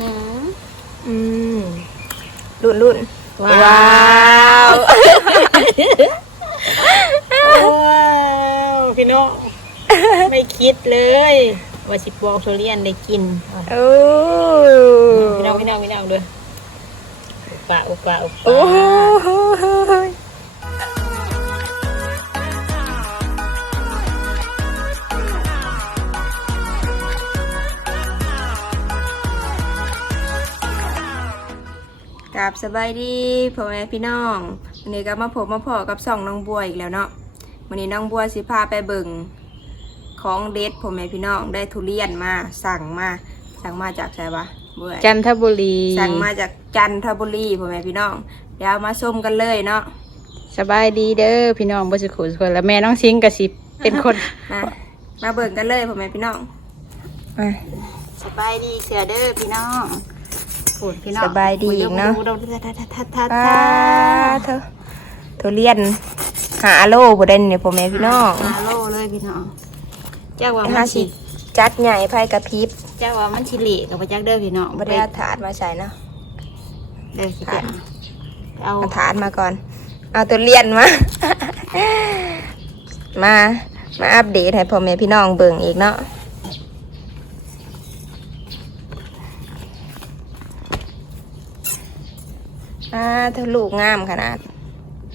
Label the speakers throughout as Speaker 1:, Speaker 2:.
Speaker 1: อืม
Speaker 2: อืมรุ่นรุ่น
Speaker 1: ว้าว
Speaker 2: ว้าว
Speaker 1: ว้าวพี่น้องไม่คิดเลยว่าสิบอกโซเลียนได้กิน
Speaker 2: โอ้
Speaker 1: พี่น้องพี่น้องพี่น้องเด้ออุปะอุปะอุ
Speaker 2: โอ้
Speaker 1: ปะ
Speaker 2: กับสบายดีพ่อแม่พี่น้องวันนี้ก็มาพบมาพอกับสองน้องบัวอีกแล้วเนาะวันนี้น้องบัวสิพาไปเบิ่งของเด็ดพ่อแม่พี่น้องได้ทุเรียนมาสั่งมาสั่งมาจากใช่ปะบัว
Speaker 1: จันทบุรี
Speaker 2: สั่งมาจากจันทบุรีพ่อแม่พี่น้องเดี๋ยวมาชมกันเลยเนาะ
Speaker 1: สบายดีเด้อพี่น้องบ่สิขุทุกคนแล้วแม่น้องซิงก็สิเป็นคน
Speaker 2: มามาเบิ่งกันเลยพ่อแม่พี่น้องมา
Speaker 1: สบายดีเสือเด้อพี่น้อง พูดพี่น้อง
Speaker 2: สบายดีอีกเนาะ
Speaker 1: ดูดูดูดูทัดทัดทัด
Speaker 2: ป้า
Speaker 1: ทัด
Speaker 2: เธอทุเรียนหาโลบ่ได้เนี่ยพ่อแม่พี่น้อง
Speaker 1: ฮาโลเลยพี่น้องเจ้าว่ามั
Speaker 2: ห้านสิ
Speaker 1: สิ
Speaker 2: จัดใหญ่ไพ่กระพริบ
Speaker 1: เจ้าว่ามันสิเหละกับพระจักเด้อพี่น้อง
Speaker 2: บ่ได้เอาถาดมาใส่เนาะ
Speaker 1: เด้อสิเจ้าเอา
Speaker 2: เอาถาดมาก่อน เอาทุเรียนมา มา มาอัปเดตให้พ่อแม่พี่น้องเบิ่งอีกเนาะ อ่าเธอลูกงามขนาด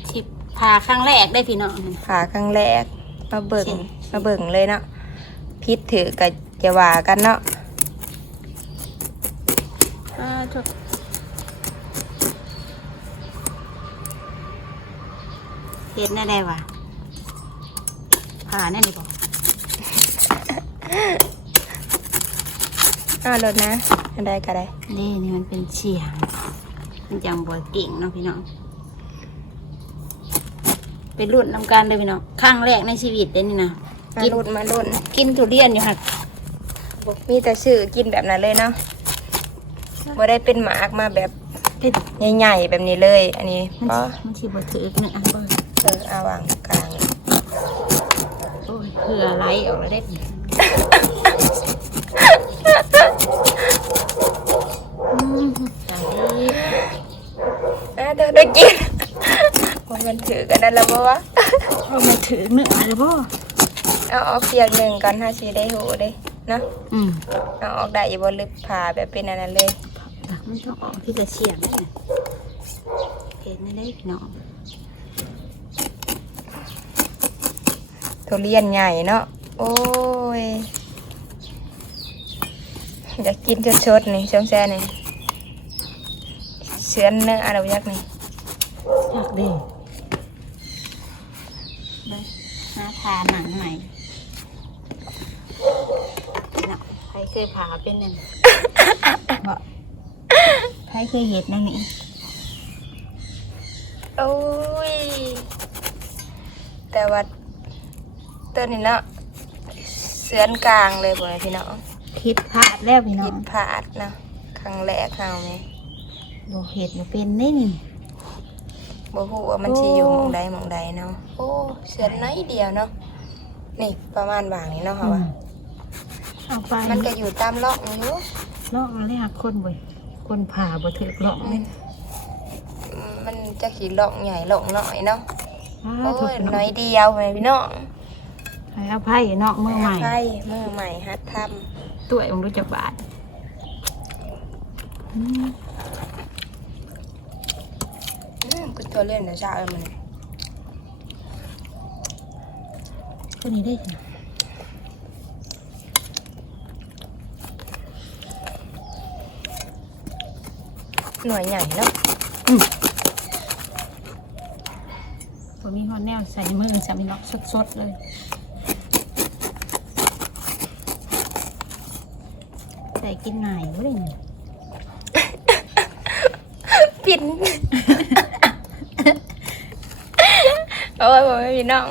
Speaker 1: สิพาครั้งแรกได้พี่น้อง
Speaker 2: ผ่าครั้งแรกมาเบิ่ง
Speaker 1: สิ
Speaker 2: มาเบิ่งเลยเนาะพิษถือกับจะว่ากันเนาะ
Speaker 1: อ่าทุกเฮ็ดแน่ได้วะผ่าแน่นี่บ่
Speaker 2: อ้าวรถนะอันใดก็ได้
Speaker 1: นี่นี่มันเป็นเสียง มันจังบ่เก่งเนาะพี่น้องเป็นรุ่นนำการเลยพี่น้องครั้งแรกในชีวิตเลยนี่นะ
Speaker 2: มา
Speaker 1: กิน
Speaker 2: ลุ่นมาลุ่น
Speaker 1: กินทุเรียนอยู่หัก
Speaker 2: มีแต่ชื่อกินแบบนั้นเลยเนาะบ่ได้เป็นหมากมาแบบ
Speaker 1: เป็น
Speaker 2: ใหญ่ๆแบบนี้เลย อันนี้
Speaker 1: มัน
Speaker 2: ก็
Speaker 1: สิมันสิบ่ถือเนื้อเบิ่ง
Speaker 2: เออเอาวางกลาง
Speaker 1: โอ้ยเผื่อไหลออกแล้วได้พี่อืมตายดี
Speaker 2: อะ เธอได้กินว่ามันถือกันได้แล้วบ่วะ
Speaker 1: เอามาถือเนื้อหรือบ่
Speaker 2: เอาออกเพียงหนึ่งก่อนถ้าสิได้หูเด้เนาะ
Speaker 1: อืม
Speaker 2: เอาออกได้อีบ่ลึกผ่าแบบเป็นอันนั้นเลย
Speaker 1: ตักมันต้องออกที่จะเฉียงนี่นะเห็นได้ได้พี่น้อง
Speaker 2: ทุเรียนใหญ่เนาะโอ้ยอยากกินชดๆนี่ช่องแซ่นี่ เชือนเนื้ออะไรยักนี่
Speaker 1: อยากดีได้หน้าทาหนังใหม่น่ะใครเคยผ่าเป็นนั่นบ่ใครเคยเห็นนั่นนี่
Speaker 2: โอ้ย แต่ว่าตัวนี้เนาะเสือนกลางเลยบ่พี่น้อง
Speaker 1: ผิดพลาดแล้วพี่น้อ
Speaker 2: ผิ
Speaker 1: ง
Speaker 2: ดพลาดเนาะครั้งแรกเฮาไง
Speaker 1: บ่เห็ดมาเป็นนี่นี่
Speaker 2: บ่ฮู้ว่ามันสิอยู่หมองใดหมองใดเนาะโอ้เสือนน้อยเดียวเนาะนี่ประมาณบางนี้เนาะค่ะว่า
Speaker 1: เอาไป
Speaker 2: มันก็อยู่ตามร่องอยู่
Speaker 1: ลอกแล้วหักคนบ่คนผ่าบ่ถือลอกเลย
Speaker 2: มันจะขี่ร่องใหญ่ร่องน้อยเนาะ
Speaker 1: อ้า
Speaker 2: โอ้
Speaker 1: วถูก
Speaker 2: ย
Speaker 1: น้
Speaker 2: น้
Speaker 1: อ
Speaker 2: อยยเดียวแม่พี่น้อง
Speaker 1: ให้อภัยเนาะมือใหม่
Speaker 2: ใช่มือใหม่ฮัดท
Speaker 1: ตัวเองรู้จักบาทอืมำ
Speaker 2: อืมกู ตัวเล่นนะจ้าเอ้ยมัน
Speaker 1: ตัวนี้ได้จ้ะ
Speaker 2: หน่วยใหญ่เนาะ
Speaker 1: ตัวมีฮอนแนวใส่มือใส่ไม่เนาะสดๆเลยใส่กินหน่ายบ่ได้นี่
Speaker 2: ปิ่น โอ้ยบ่แม่พี่น้อง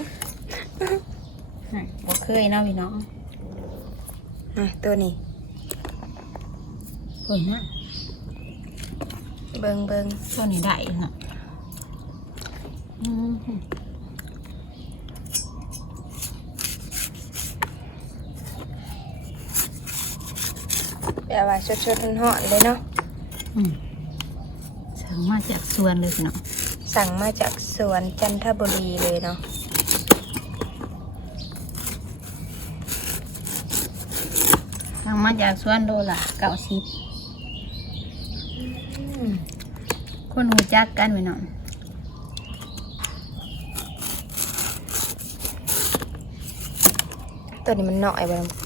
Speaker 1: น่ะบ่เคยเนาะพี่น้อง
Speaker 2: อะตัวนี้
Speaker 1: เฮ้ยนะ
Speaker 2: เบิงเบิง
Speaker 1: ตัวนี้ได้เนาะอืม
Speaker 2: แบบว่าสดๆร้อนๆเลยเนาะ
Speaker 1: อืมสั่งมาจากสวนเลยพี่น้อง
Speaker 2: สั่งมาจากสวนจันทบุรีเลยเนาะ
Speaker 1: สั่งมาจากสวนโลละเก้าสิบคนหูจักกันพี่น้อง
Speaker 2: ตัวนี้มันหน่อยบ่ล่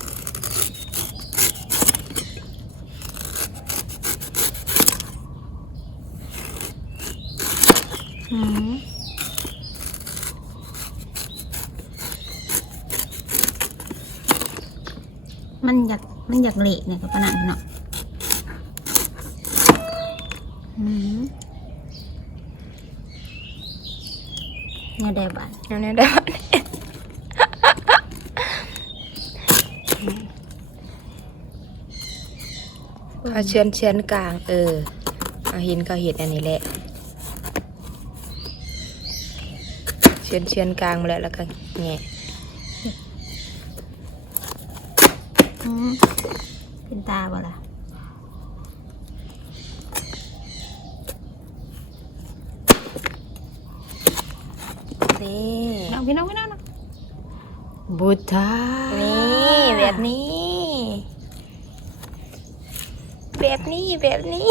Speaker 1: มันอยากมันอยากเละเนี่ยกับปนันเนาะเนี่ยได้บาท
Speaker 2: เอาแน่ได้บ่เขาเชือนเชือนกลาง เออ เอาหินเขาเห็ดอันนี้แหละ เชือนเชือนกลางมาแล้วแล้วก็แงะ
Speaker 1: อืมเป็นตาบ่ล่ะ
Speaker 2: นี่
Speaker 1: น้องพี่น้องพี่น้องนะบุตร
Speaker 2: นี่แบบนี้ แบบนี้แบบนี้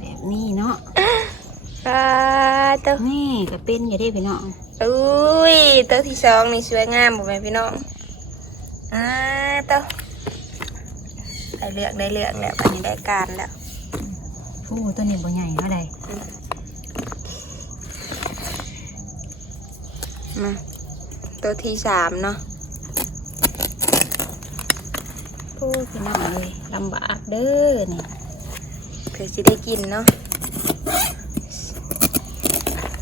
Speaker 1: แบบนี้เนาะ
Speaker 2: ปลาตัว
Speaker 1: นี่ก็เป็นอย่าได้พี่น้อง
Speaker 2: อุ้ยตัวที่สองนี่สวยงามบ่แม่พี่น้องอ่าตัวได้เลือกได้เลือกแล้วอันนี้ได้การแล้ว
Speaker 1: ผู้ตัวนี้บ่ใหญ่เท่าใด
Speaker 2: มาตัวที่สามเนาะ
Speaker 1: ผู้พี่น้องเลยลำบากเด้อนี่
Speaker 2: เพื่อจะได้กินเนาะ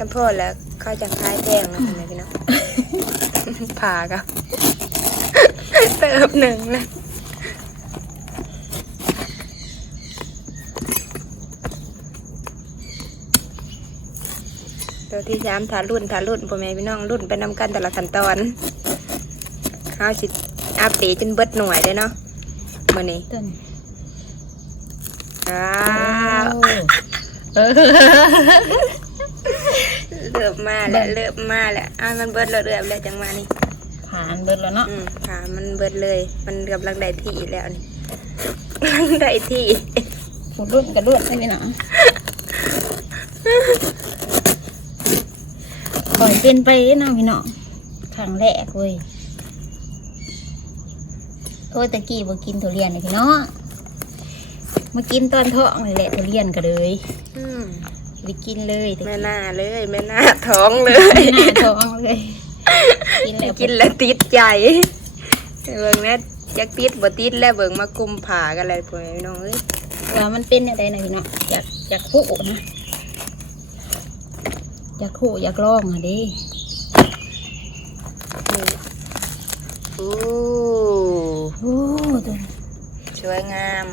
Speaker 2: ท่านพ่อแล้วเขาจะคลายแพงเนาะแม่พี่น้องผ่ากับเติมหนึ่งนะตัวที่สามถารุ่นถารุ่นพ่อแม่พี่น้องรุ่นไปนำกันแต่ละขั้นตอนเขาสิอัปเดตจนเบิดหน่วยเลยเนาะมื่อนี้
Speaker 1: ต้น
Speaker 2: ว้าว
Speaker 1: เออ
Speaker 2: เริ่มมาแล้วเริ่มมาแล้วอ่ามันเบิดแล้วเริ่มแล้วจังมานี่
Speaker 1: ผ่านเบิดแล้วเนาะ
Speaker 2: อืมค่ะมันเบิดเลย มันกำลังได้ที่แล้วนี่กำลังได้ที่
Speaker 1: ผู้รุ่นกับรุ่นได้พี่น้องปล่อยเป็นไปเนาะพี่น้องครั้งแรกเว้ยโอ้ยตะกี้บ่กินทุเรียนเลยพี่น้องมากินตอนท้องเลยแหละทุเรียนก็เลย
Speaker 2: อืม
Speaker 1: ไปกินเลยตะ
Speaker 2: แม่
Speaker 1: กี้
Speaker 2: หน้าเลยแม่หน้าท้องเลย
Speaker 1: หน้าท้องเลย กินแล้ว
Speaker 2: กินแล้วติดใจเบิ่งนะจักติดบ่ติดแล้วเบิ่งมากุมผ่ากันเลยพ่อแม่พี่น้องเอ้ย
Speaker 1: ว่ามันเป็นอะไรนะพี่น้องอยากอยากคู่นะอยากคู่อยากลองอะดิ
Speaker 2: นี่อู้
Speaker 1: โอ้ตัวนี้
Speaker 2: สวยงาม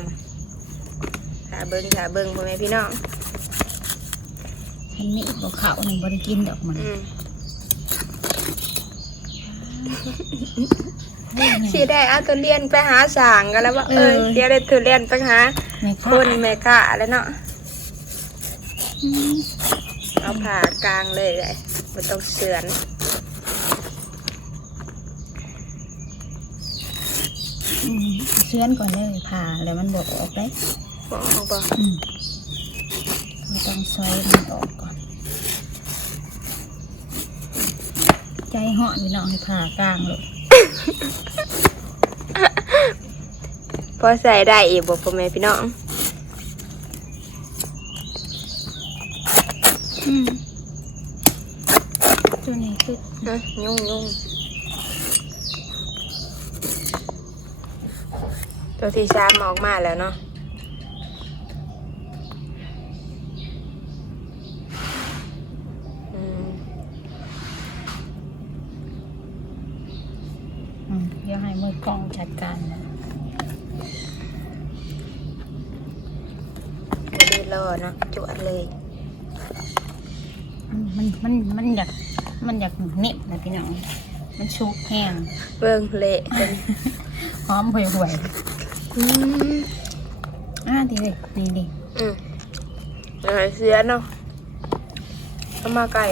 Speaker 2: ขาเบิ่งขาเบิ่งพ่อแม่พี่น้อง
Speaker 1: อันนี้บ่เขาหนึ่งบริกินดอกมัน
Speaker 2: อืม
Speaker 1: เฮ้ย
Speaker 2: สิได้เอาทุเรียนไปหาสางกันแล้วว่าเออ
Speaker 1: เออ
Speaker 2: เดี๋ยวได้ทุเรียนไปหา
Speaker 1: แม่
Speaker 2: ค
Speaker 1: ค่ะ
Speaker 2: นแม่ค้าแล้วเนาะ
Speaker 1: อืม
Speaker 2: เอาผ่ากลางเลยเลยมันต้องเสือน
Speaker 1: อืมเชื้อนก่อนเลยผ่าแล้วมันบอกออกได้
Speaker 2: บอกบอก
Speaker 1: อืมเราต้องซอยมันออกก่อน ใจเหาะพี่น้องให้ผ่ากลางเลย
Speaker 2: พอใส่ได้อีกบอกพ่อแม่พี่น้อง
Speaker 1: อืมตัวนี้คือ
Speaker 2: นะยุ่งยุ่งตัวที่สามออกมาแล้วเนาะอืม
Speaker 1: อืม เดี๋ยวให้มือกล้องจัดการนะ
Speaker 2: บ่ได้รอเนาะจวดเลย
Speaker 1: มันมันมันอยากมันอยากเนิ่มนะพี่น้อง มันชุกแห้ง
Speaker 2: เบิ่งเละเป็น
Speaker 1: หอมห่วยห่วย
Speaker 2: อืม
Speaker 1: ทีเลยนี่นี่
Speaker 2: อืมเดี๋ยวให้เสียเนาะเอามาไก่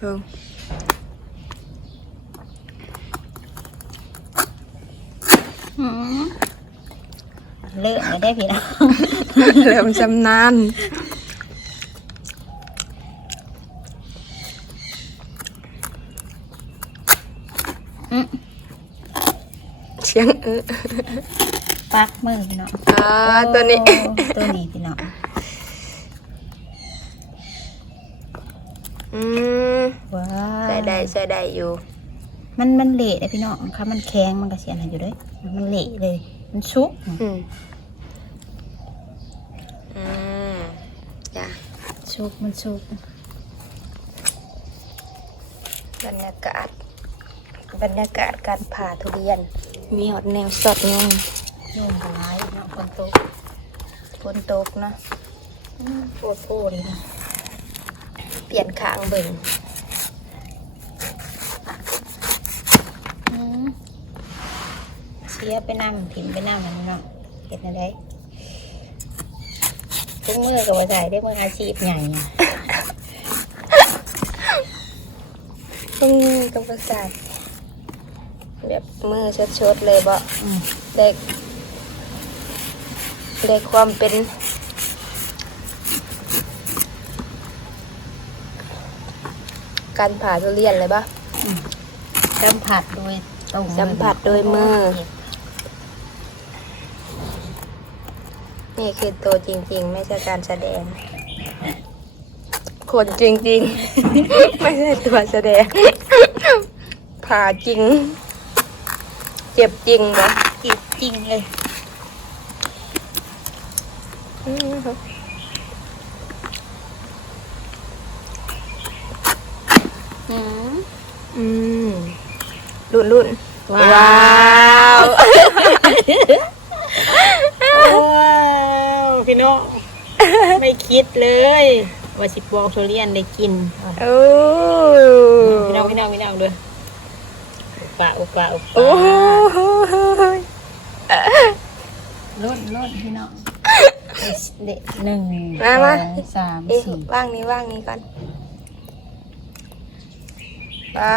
Speaker 2: เออ
Speaker 1: อืมเลิกไม่ได้พี่น้อง
Speaker 2: เริ่มชำนาญเสียงเออ
Speaker 1: ปักมือพี่น้อง
Speaker 2: อ่าตัวนี้
Speaker 1: โอ้ตัวนี้พี่น้อง
Speaker 2: อืม
Speaker 1: ว้า
Speaker 2: ใส่ได้ใส่ได้อยู่
Speaker 1: มันมันเละเลยพี่น้องค่ะมันแข็งมันก็เสียหายอยู่เด้วยมันเละเลย มันชุก
Speaker 2: อืมอืมจ้ะ
Speaker 1: ชุกมันชุก
Speaker 2: บรรยากาศ บรรยากาศการผ่าทุเรียน มีหอดแนวสดยัง
Speaker 1: โยมร้ายเนาะคนโตก
Speaker 2: ฝนตกเนาะ
Speaker 1: โคตรโคตรเลยนะ
Speaker 2: เปลี่ยนข้างเบิ่ง
Speaker 1: อืมเสียไปน้ำถิ่มไปน้ำมันเนาะเห็นอะไรทุกมือกับว่าใส่ได้มืออาชีพใหญ่อะ
Speaker 2: อืมกับประสาทแบบมือชดๆเลยบ่
Speaker 1: อืม
Speaker 2: ได้ได้ความเป็น การผ่าทุเรียนเลยปะ
Speaker 1: สัมผัสโดยตรงเลย
Speaker 2: สัมผัสโดยมือ นี่คือตัวจริง ๆ ไม่ใช่การแสดง คนจริง ๆ ไม่ใช่ตัวแสดง ผ่าจริง เจ็บจริงนะ
Speaker 1: จิตจริงเลย
Speaker 2: อืมอืมรุ่นรุ่น
Speaker 1: ว้าว
Speaker 2: ว้าว
Speaker 1: ว้าวพี่น้องไม่คิดเลยว่าสิบบอกโซเลียนได้กิน
Speaker 2: โอ้
Speaker 1: พี่น้องพี่น้องพี่น้องด้วยอุปะอุปะอุ
Speaker 2: โอ้
Speaker 1: ปะ
Speaker 2: ย
Speaker 1: ล้นล้นพี่น้องเด็กหนึ่ง
Speaker 2: มามา
Speaker 1: สองสาม
Speaker 2: เอ๊ะ
Speaker 1: สี่
Speaker 2: ว่างนี้ว่างนี้ก่อน ป้า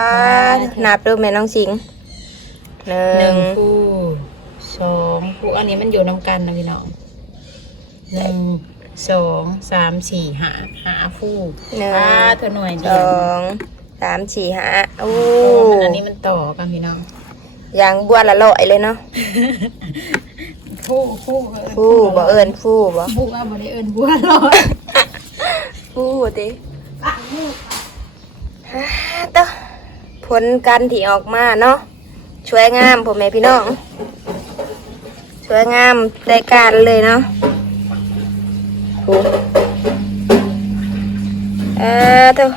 Speaker 2: นับดูแม่น้องสิงหนึ่
Speaker 1: หนึ่
Speaker 2: ง
Speaker 1: งคู่สองคู่อันนี้มันอยู่น้ำกันนะพี่น้องหนึ่งสองสามสี่หาหาคู่
Speaker 2: หนึ่ง
Speaker 1: อ่าเธอหน่วย
Speaker 2: ส
Speaker 1: เดียว
Speaker 2: องสามสี่ห้าโอ้
Speaker 1: อันนี้มันต่อกันพี่น้อง
Speaker 2: อย่างบัวละลอยเลยเนาะ
Speaker 1: คู่คู่
Speaker 2: ฟู่บ่เอิญฟู่บ่
Speaker 1: บุกเอาบ่ได้เอิญบัวลอย
Speaker 2: ฟู่ติฮ่าเต้อ ผลกันที่ออกมาเนาะช่วยงามพ่อแม่พี่น้องช่วยงามรายการเลยเนาะโอ้เออเต้อ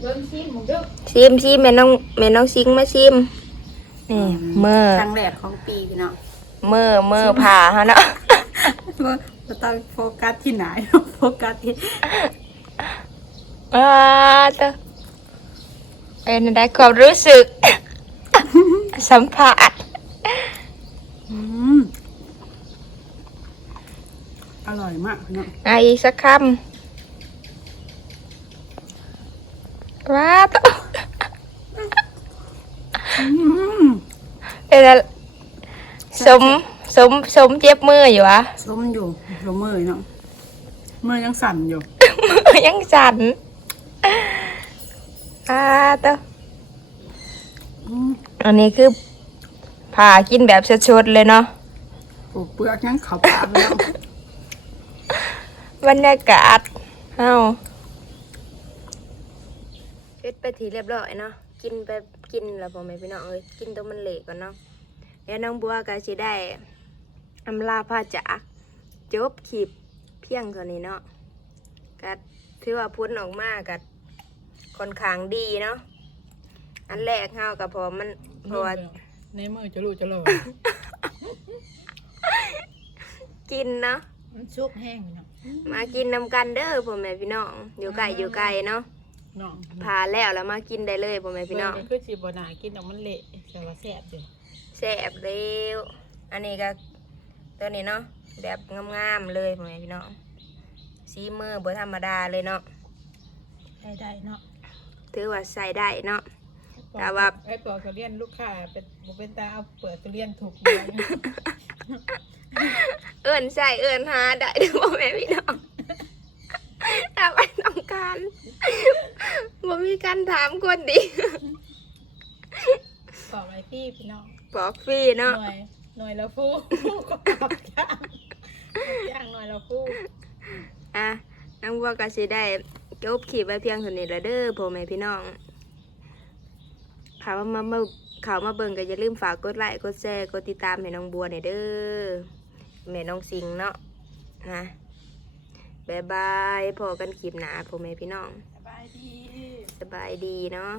Speaker 1: เดินซีหมูเด้อ
Speaker 2: ซิมซิมแม่น้องแม่น้องซิงมาซิมนี่เมื่อ
Speaker 1: ครั้งแรกของปีพี่น้อง
Speaker 2: เมื่อเมื่อผ่าฮะเนาะ
Speaker 1: ว่าเราต้องโฟกัสที่ไหนโฟกัสที่
Speaker 2: อ่าเตอ เป็นได้ความรู้สึก สัมผัส
Speaker 1: อืมอร่อยมากพี่น้อง
Speaker 2: อะอีกสักคำว้าเตอ
Speaker 1: อืม
Speaker 2: เป็นอะไรสมสมสมเจ็บมืออยู่วะ
Speaker 1: ส้มอยู่ส้มมือเนาะมือยังสั่นอยู่
Speaker 2: มือยังสั่น อ่าเตอ
Speaker 1: อืม
Speaker 2: อันนี้คือผ่ากินแบบชดๆเลยเนาะ
Speaker 1: โอ้เปลือกยังขาวปากแล้ว
Speaker 2: บรรยากาศเฮาเฮ็ดไปทีเรียบร้อยเนาะกินไปกินแล้วพ่อแม่พี่น้องเอ้ยกินตัวมันเละก่อนเนาะแล้วน้องบัวก็สิได้อำลาพาจากจบคลิปเพียงเท่านี้เนาะก็ถือว่าพ้นออกมาก็ ค่อนข้างดีเนาะอันแรกเฮาก็พอมันเพราะว่า
Speaker 1: ในมือจะรู้จะหล่อ
Speaker 2: กินเนาะ
Speaker 1: เอมันซุกแห้งพี่น้อง
Speaker 2: มากินนำกันเด้อพ่อแม่พี่น้องอยู่ไกลอยู่ไกลเนาะ
Speaker 1: น้อง
Speaker 2: พาแล้วแล้วมากินได้เลยพ่อแม่พี่น้อง
Speaker 1: เบิ่ก็คือสิบ่น่ากินออกมันเละแต่ว่าแซ่บอยู่
Speaker 2: แซ่บเร็วอันนี้ก็ตัวนี้เนาะแบบงามๆเลยพ่อแม่พี่น้องสีมือบ่ธรรมดาเลยเนาะ
Speaker 1: ได้ได้เนาะ
Speaker 2: ถือว่าใส่ได้เนาะ แต่ว่า
Speaker 1: ไอ้ปอกทุเรียนลูกค้าเป็นบ่เป็นตาเอาเปิดทุเรียนถูกเลย
Speaker 2: เอิ้นใส่เอิ้นหาได้เด้อพ่อแม่พี่น้องถ้าไปต้องการบ่มีการถามคนดี
Speaker 1: ปอกไว้พี่พี่น้อง
Speaker 2: บอกฟรี
Speaker 1: ห
Speaker 2: เนาะ
Speaker 1: น่อยหน่อยละฟูก็ปรับจ้างจ้างหน่อยละฟู
Speaker 2: อะนางบัวก็สิได้ จบคลิปไว้เพียงเท่านี้ละเด้อพ่อแม่พี่น้องข่าวมามาข่าวมาเบิ่งก็อย่าลืมฝากกดไลค์กดแชร์กดติดตามให้น้องบัวหน่อยเด้อแม่น้องสิงเนาะนะบายบายพอกันคลิปหนาพ่อแม่พี่น้อง
Speaker 1: สบายดี
Speaker 2: สบายดีเนาะ